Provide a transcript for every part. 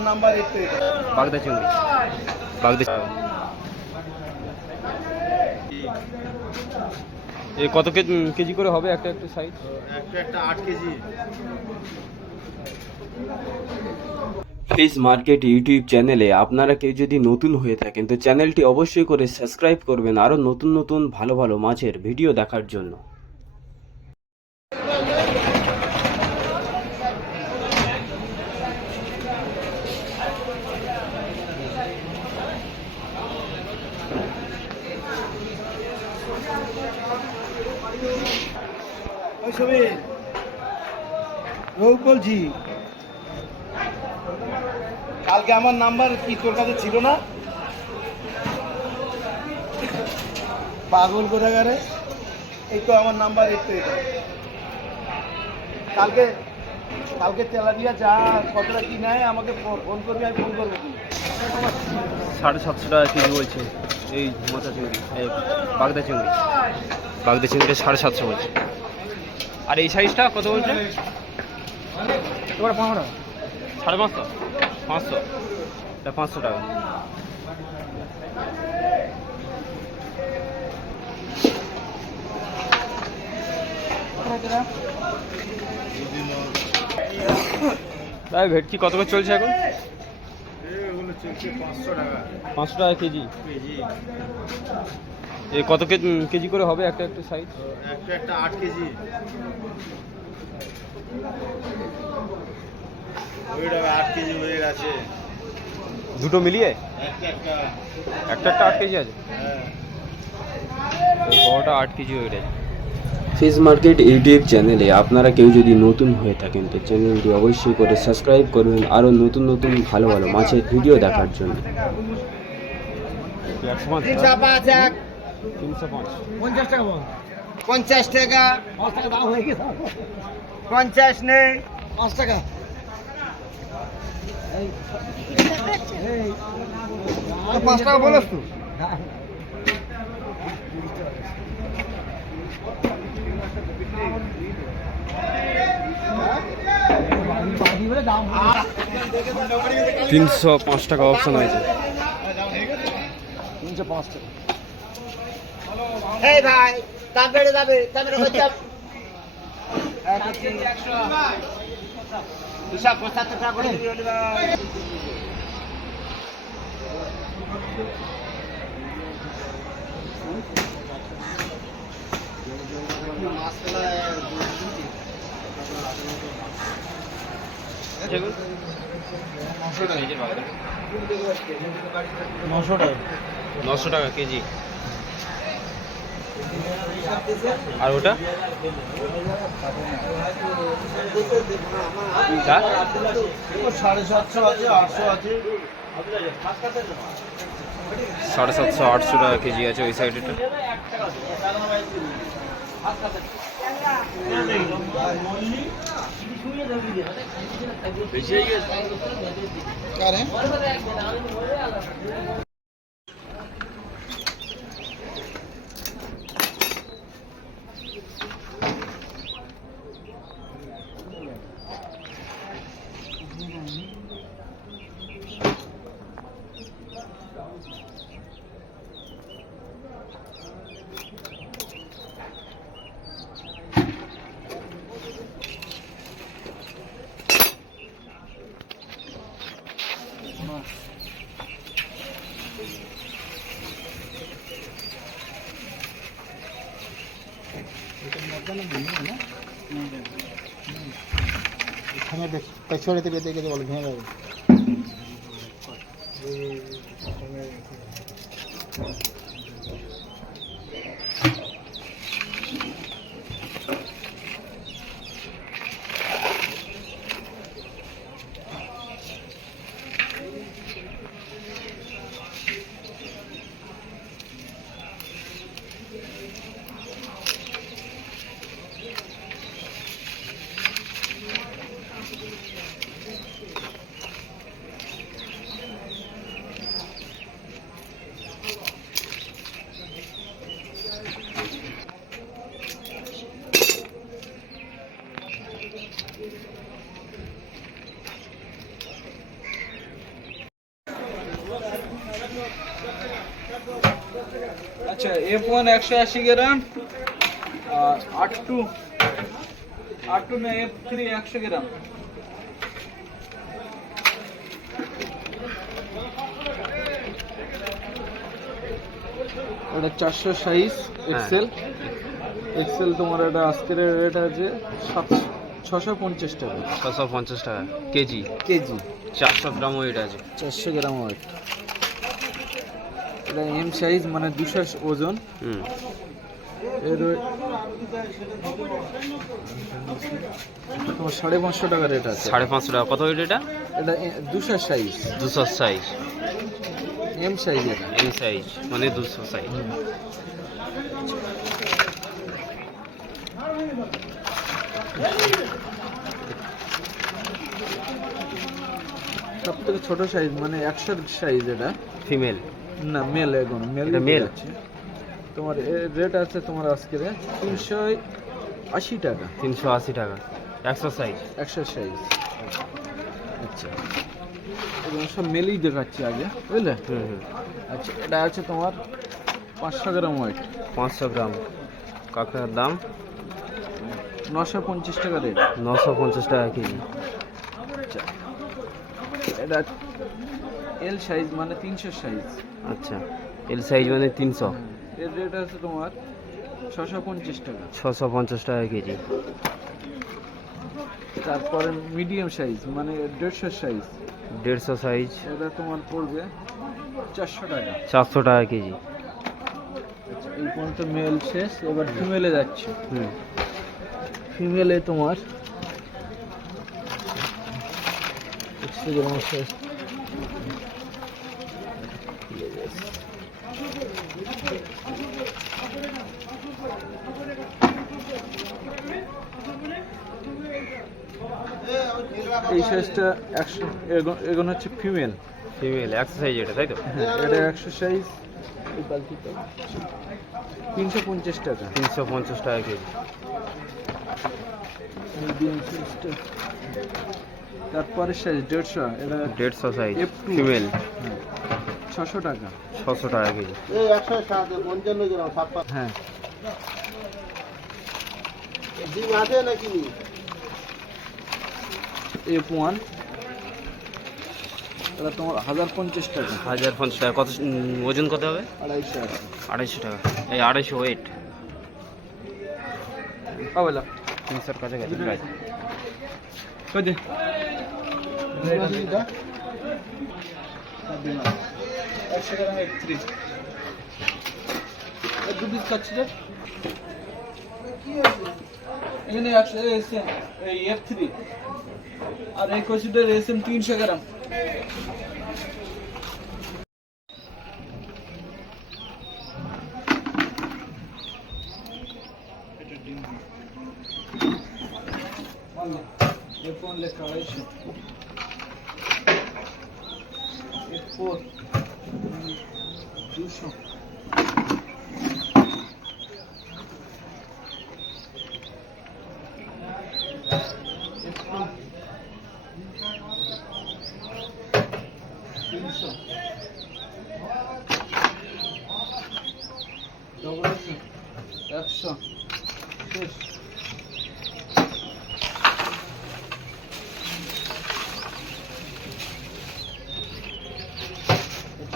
আমার নাম্বার। বাগদা চিংড়ি। বাগদা এ কত কেজি করে হবে একটা একটা সাইজ একটা একটা আট কেজি। ফিশ মার্কেট ইউটিউব চ্যানেলে আপনারা কেউ যদি নতুন হয়ে থাকেন তো চ্যানেলটি অবশ্যই করে সাবস্ক্রাইব করবেন আরও নতুন নতুন ভালো ভালো মাছের ভিডিও দেখার জন্য। ওই সবই বলছি। কালকে আমার নাম্বার কি তোর কাছে ছিল না? পাগল কোথাকারে? এই তো আমার নাম্বার এটা। কালকে কালকে তেলাপিয়া যা কতটা কি নেয় আমাকে ফোন করবি, আমি ফোন করব। সাড়ে সাতশো টাকা কেজি বলছে। এই মাথা চিংড়ি, এই বাগদা চিংড়ি। বাগদা চিংড়ি সাড়ে সাতশো বলছে। আর এই সাইজটা কত বলছে এবার পনেরো সাড়ে পাঁচশো? পাঁচশো। এটা পাঁচশো টাকা। ভাই ভেটকি কত করে চলছে এখন? পাঁচশো টাকা। পাঁচশো টাকা কেজি। কেজি। এ কত কেজি কেজি করে হবে একটা একটা সাইজ একটা একটা আট কেজি। আট কেজি হয়ে গেছে। দুটো মিলিয়ে? একটা একটা। একটা একটা আট কেজি আছে? হ্যাঁ। বড়টা আট কেজি হয়ে গেছে। ফিশ মার্কেট ইউটিউব চ্যানেলে আপনারা কেউ যদি নতুন হয়ে থাকেন তো চ্যানেলটি অবশ্যই করে সাবস্ক্রাইব করবেন আরও নতুন নতুন ভালো ভালো মাছের ভিডিও দেখার জন্য। তিনশো পঞ্চাশ টাকা পঞ্চাশ টাকা। পাঁচ টাকা দাম হয়ে গেছে। পঞ্চাশ নেই। পাঁচ টাকা। পাঁচ টাকা বলস তো। তিনশো পাঁচ টাকা অপশন আছে। তিনশো পাঁচ টাকা। ভাই দাম বেড়ে যাবে দাম বেড়ে হচ্ছে দুশো পঁচাত্তর টাকা করে দিবি নশো টাকা নশো টাকা কেজি। আর ওটা? সাড়ে সাতশো আছে আটশো আছে। সাড়ে সাতশো আটশো টাকা কেজি আছে ওই সাইডেটা এখানে দেখ পেছনে থেকে দেখে বল ভেঙে যাবে এফ ওয়ান একশো আশি গ্রাম আর আর টু আর টু না এফ থ্রি একশো গ্রাম। ওটা চারশো সাইজ এক্সেল এক্সেল তোমার এটা আজকের রেট আছে সাতশো ছশো পঞ্চাশ টাকা। ছশো পঞ্চাশ টাকা কেজি। কেজি। চারশো গ্রাম ওয়েট আছে। চারশো গ্রাম ওয়েট এটা এম সাইজ মানে দুশো ওজন। এর তোমার সাড়ে পাঁচশো টাকা রেট আছে। সাড়ে পাঁচশো টাকা। কত এটা? এটা দুশো সাইজ দুশো সাইজ এম সাইজ এটা। এই সাইজ মানে দুশো সাইজ সব থেকে ছোট সাইজ মানে একশো সাইজ এটা। ফিমেল না মেল এখন মেল male? আছে তোমার রেট আছে তোমার আজকে তিনশো আশি টাকা। তিনশো আশি টাকা। একশো সাইজ একশো সাইজ আচ্ছা। এগুলো সব মেলেই দেখাচ্ছি আগে বুঝলে? আচ্ছা এটা আছে তোমার পাঁচশো গ্রাম ওয়েট পাঁচশো গ্রাম। কাঁকড়ার দাম? নশো পঞ্চাশ টাকা রেট নশো পঞ্চাশ টাকা কেজি। আচ্ছা। এটা এল সাইজ মানে তিনশো সাইজ আচ্ছা এল সাইজ মানে তিনশো। এর রেট আছে তোমার ছশো পঞ্চাশ টাকা। ছশো পঞ্চাশ টাকা কেজি। তারপরে মিডিয়াম সাইজ মানে দেড়শো সাইজ দেড়শো সাইজ এটা তোমার পড়বে চারশো টাকা। চারশো টাকা কেজি। আচ্ছা এই পর্যন্ত মেল শেষ এবার ফিমেলে যাচ্ছে। হুম। ফিমেলে তোমার শেষ। এই সাইজটা একশো এগো- এগুলো হচ্ছে ফিমেল ফিমেল একশো সাইজ এটা তাই তো? হ্যাঁ এটা একশো সাইজ তিনশো পঞ্চাশ টাকা। তিনশো পঞ্চাশ টাকা কেজি। তারপরে সাইজ দেড়শো এটা দেড়শো সাইজ F2 ফিমেল ছশো টাকা। ছশো টাকা কেজি। হ্যাঁ। এফ ওয়ান এটা তোমার হাজার পঞ্চাশ টাকা। হাজার পঞ্চাশ টাকা। কত ওজন কত হবে? আড়াইশো আছে আড়াইশো টাকা। এই আড়াইশো ওয়েট পাবেলা তিনশোর কাছাকাছি প্রায় কদে একশো গ্রাম একত্রিশ। দু পিস খাচ্ছি এখানে একশো এস এম এই এফ থ্রি আর এই কচিটার এস এম তিনশো গ্রাম। এফ লেখা আড়াইশো এফ দুশো এফ টু তিনশো ডবল একশো একশো শেষ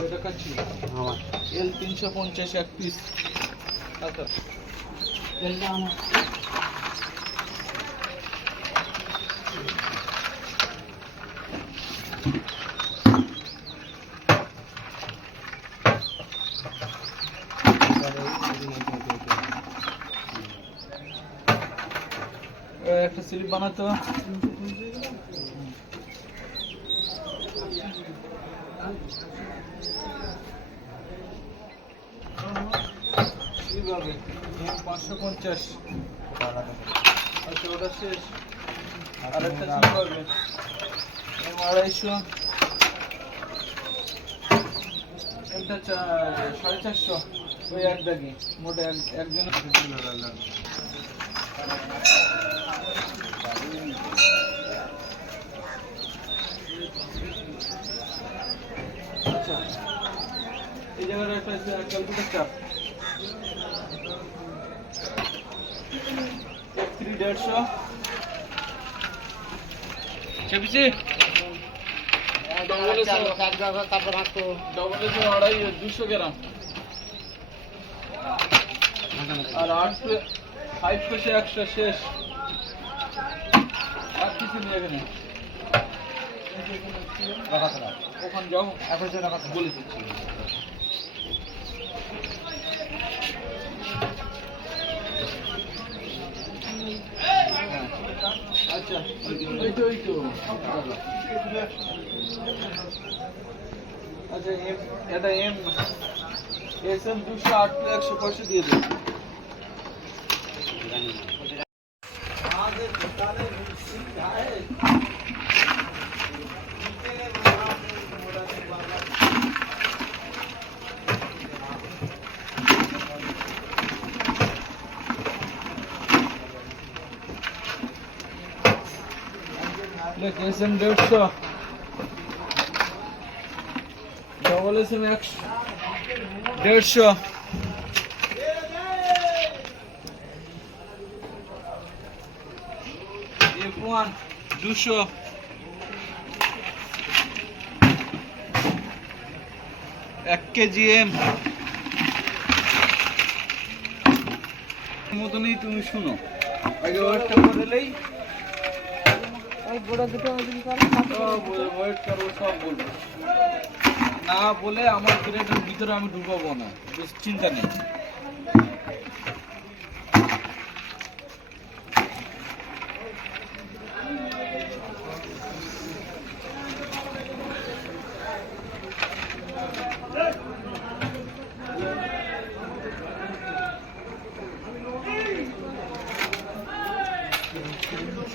এটা কাচ্ছি আমার এল তিনশো পঞ্চাশ এক পিস আচ্ছা তেলটা আমার এ, একটা স্লিপ বানাতো পাঁচশো পঞ্চাশ। আচ্ছা ওটা শেষ। আর একটা কীভাবে এম আড়াইশো চা- সাড়ে চারশো ওই এক দাগি, মোটা এক একজন স্টার থ্রি দেড়শো। চেপেছি ডবল এসে। আড়াই দুশো গ্রাম। আর আটশো ফাইভ পেশে একশো শেষ। আর কিছু নিয়ে এখানে ওখানে যাও। এখন বলে দিচ্ছি। আচ্ছা এম এটা এম এস এম দুশো আট একশো পাঁচশো দিয়ে দেবো দেখ এস দেড়শো। ডবল এস একশো দেড়শো। দুশো। এক কেজি এম মতনই তুমি শুনো। আগে সব না বলে আমার ভিতরে আমি ঢুকাবো না। চিন্তা নেই।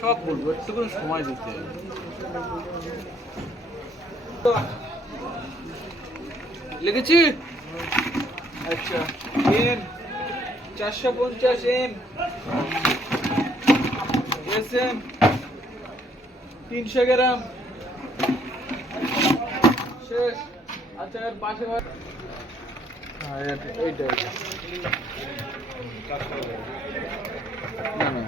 সব বলব একটু সময় দিতে হবে। লিখেছি আচ্ছা এম, চারশো পঞ্চাশ এম, এস এম, তিনশো গ্রাম। শেষ। আচ্ছা এর পাশে হ্যাঁ এইটা এইটা। না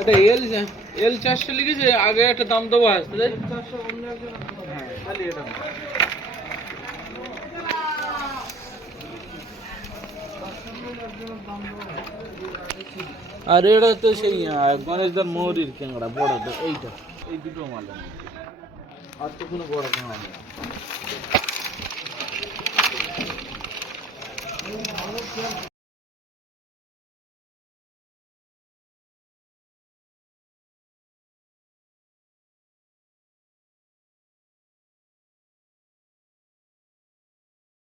এটা এল এল চারশো লিখেছে, আগে একটা দাম দেবো আসতে। আর এটা তো সেই গণেশদার মৌরির ক্যাংড়া বড় এইটা এই দুটো মাল আর তো কোনো বড় ক্যাংড়া নেই